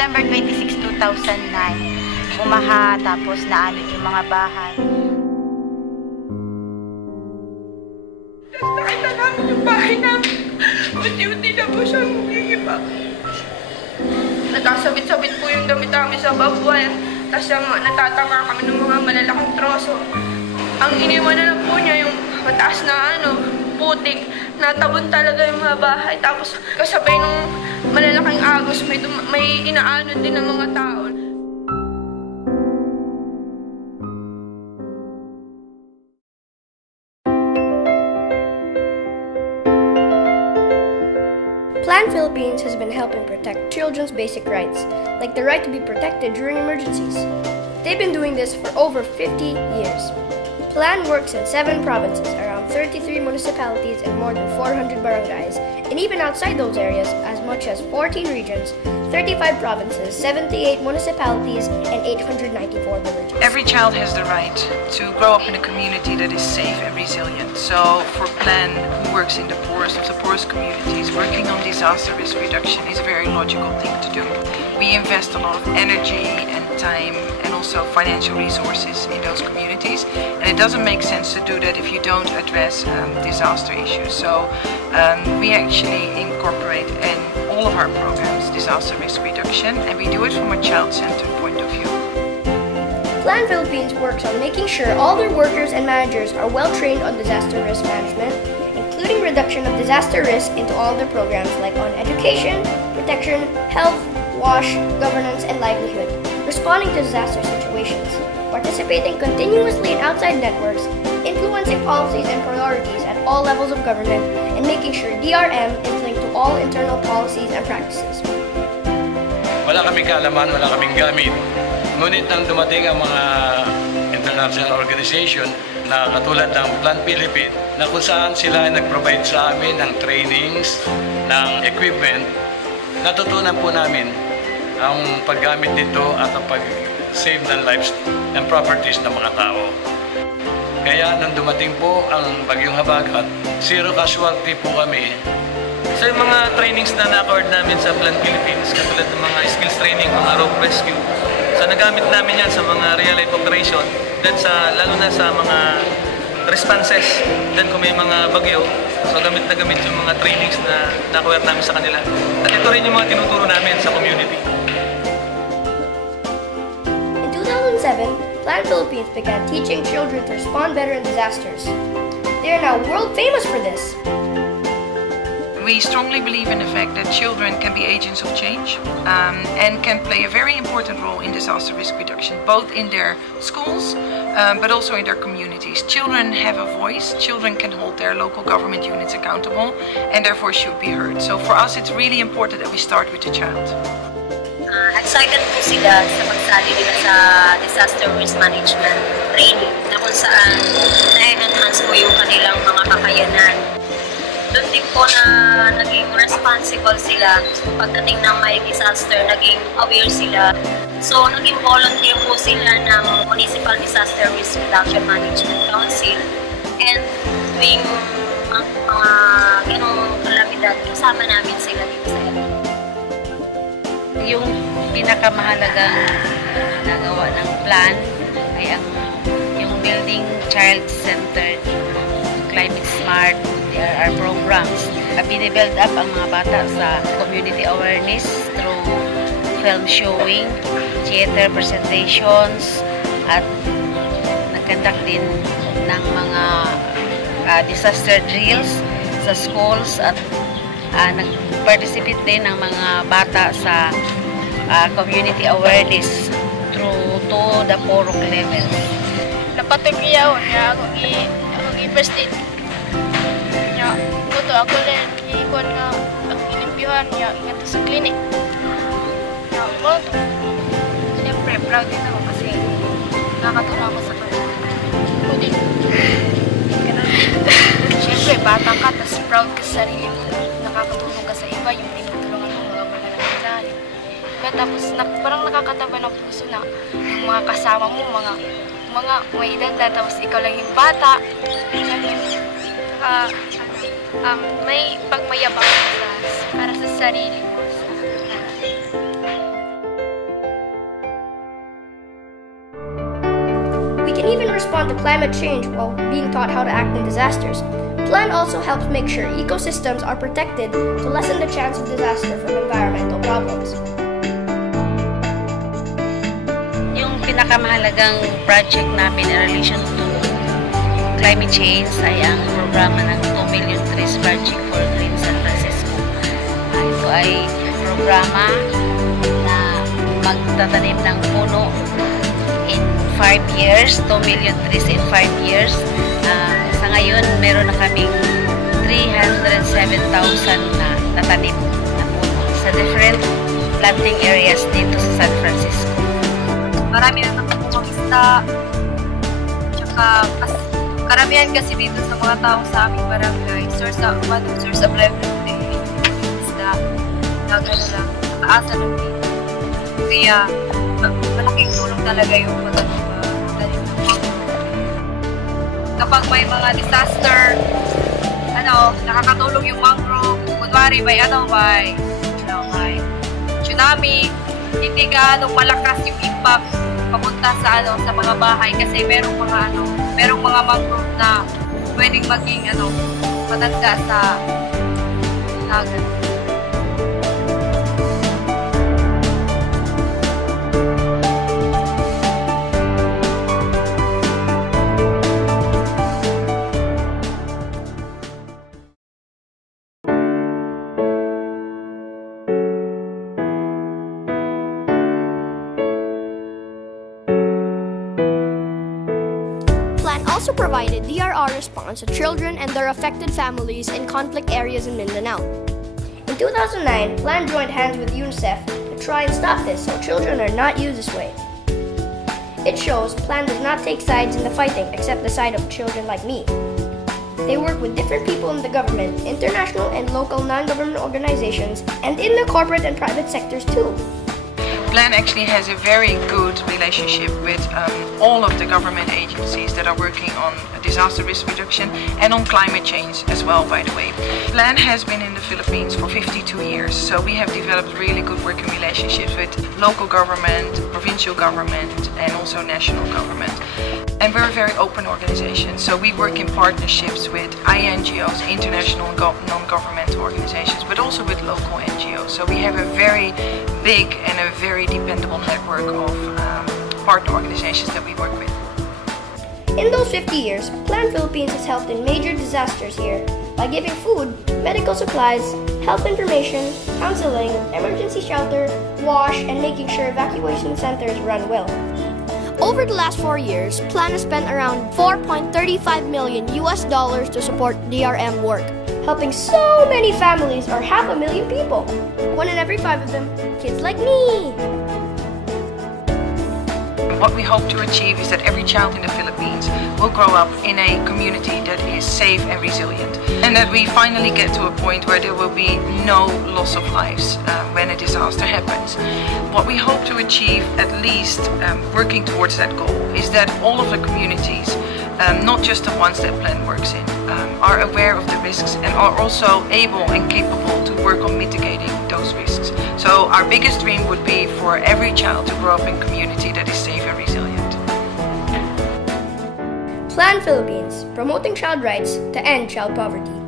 September 26, 2009, bumaha tapos naanod yung mga bahay. Tapos nakita namin yung bahay namin. Unti-unti na po siyang humihiba. Nagkasabit-sabit po yung damit namin sa barbwire. Tapos natatama kami ng mga malalaking troso. Ang iniwan na lang po niya yung mataas na putik. Natabon talaga yung mga bahay. Tapos kasabay ng malalaking agos, may inaanod din ng mga tao. Plan Philippines has been helping protect children's basic rights, like the right to be protected during emergencies. They've been doing this for over 50 years. Plan works in 7 provinces, around 33 municipalities, and more than 400 barangays, and even outside those areas, as much as 14 regions, 35 provinces, 78 municipalities, and 894 villages. Every child has the right to grow up in a community that is safe and resilient. So for Plan, who works in the poorest of the poorest communities, working on disaster risk reduction is a very logical thing to do. We invest a lot of energy and time and also financial resources in those communities, and it doesn't make sense to do that if you don't address disaster issues. So we actually incorporate in all of our programs disaster risk reduction, and we do it from a child-centered point of view. Plan Philippines works on making sure all their workers and managers are well trained on disaster risk management, including reduction of disaster risk into all their programs like on education, protection, health, WASH, governance, and livelihood, responding to disaster situations, participating continuously in outside networks, influencing policies and priorities at all levels of government, and making sure DRM is linked to all internal policies and practices. Wala kaming kaalaman, wala kaming gamit. Ngunit nang dumating ang mga international organization na katulad ng Plan Philippines, na kung saan sila ay nag-provide sa amin ng trainings, ng equipment, natutunan po namin ang paggamit nito at ang pag-save ng lives and properties ng mga tao. Kaya nang dumating po ang Bagyong Habagat, zero casualty po kami. So yung mga trainings na na-accord namin sa Plan Philippines, katulad ng mga skills training, mga rope rescue, so nagamit namin yan sa mga real-life operation, then lalo na sa mga responses, then kung may mga bagyo, so gamit na gamit yung mga trainings na na-acquire namin sa kanila. At ito rin yung mga tinuturo namin sa community. In 2007, Plan Philippines began teaching children to respond better in disasters. They are now world famous for this. We strongly believe in the fact that children can be agents of change and can play a very important role in disaster risk reduction, both in their schools but also in their communities. Children have a voice, children can hold their local government units accountable, and therefore should be heard. So for us, it's really important that we start with the child. Excited po sila sa pagsali nila sa disaster risk management training na kung saan na-enhance po yung kanilang mga kakayanan. Doon din po na naging responsible sila pagdating ng may disaster, naging aware sila. So, naging volunteer po sila ng Municipal Disaster Risk Reduction Management Council, and tuwing mga ganong kalamidad, kasama namin sila dito sa ito. Yung pinakamahalagang nagawa ng plan ay yung building child-centered, climate smart, our programs. Binibuild up ang mga bata sa community awareness through film showing, theater presentations, at nag-conduct din ng mga disaster drills sa schools, at nag-participate din ng mga bata sa community awareness through to the porok level. Napatog iyaw niya akong i-first aid. Buto ako rin, iikon nga ang inimpihan niya ingat sa klinik. Siyempre, proud din ako kasi nakakatulong ako sa kanila. Ako din. Siyempre, bata ka, tas proud ka sa sarili mo. Nakakatulong ka sa iba, yung tinutulungan mo, mga malalaki. Tapos parang nakakataba ng puso na yung mga kasama mo, mga may edad na, tapos ikaw lang yung bata. May pagmayabang para sa sarili mo. respond to climate change while being taught how to act in disasters. Plan also helps make sure ecosystems are protected to lessen the chance of disaster from environmental problems. Yung pinakamahalagang project namin in relation to climate change ay ang programa ng 2 Million Trees Project for Green San Francisco. Ito ay programa na magtatanim ng puno in 5 years, 2 million trees in 5 years. Sa ngayon, meron na kaming 307,000 na natanim na puno sa different planting areas dito sa San Francisco. Marami na nakapumamista. Tsaka, karamihan kasi dito sa mga tao sa aming barangay, one of source of livelihood is na gano'n lang, nakaasa ng dito. Kaya, malaking tulong talaga yung pagtanim ng mangrove. Kapag may mga disaster, nakakatulong yung mangrove. Kunwari, may tsunami, hindi gaano malakas yung impact papunta sa mga bahay kasi merong mga mangrove na pwedeng maging matanda sa dagat. Also provided DRR response to children and their affected families in conflict areas in Mindanao. In 2009, Plan joined hands with UNICEF to try and stop this so children are not used this way. It shows Plan does not take sides in the fighting except the side of children like me. They work with different people in the government, international and local non-government organizations, and in the corporate and private sectors too. Plan actually has a very good relationship with all of the government agencies that are working on disaster risk reduction and on climate change as well, by the way. Plan has been in the Philippines for 52 years, so we have developed really good working relationships with local government, provincial government, and also national government. And we're a very open organization, so we work in partnerships with INGOs, international non-governmental organizations, but also with local NGOs. So we have a very big and a very dependable network of partner organizations that we work with. In those 50 years, Plan Philippines has helped in major disasters here by giving food, medical supplies, health information, counseling, emergency shelter, wash, and making sure evacuation centers run well. Over the last 4 years, Plan has spent around $4.35 million to support DRM work, helping so many families or 500,000 people. 1 in every 5 of them, kids like me. What we hope to achieve is that every child in the Philippines will grow up in a community that is safe and resilient, and that we finally get to a point where there will be no loss of lives when a disaster happens. What we hope to achieve, at least working towards that goal, is that all of the communities, not just the ones that Plan works in, are aware of the risks and are also able and capable to work on mitigating those risks. So our biggest dream would be for every child to grow up in a community that is safe and resilient. Plan Philippines, promoting child rights to end child poverty.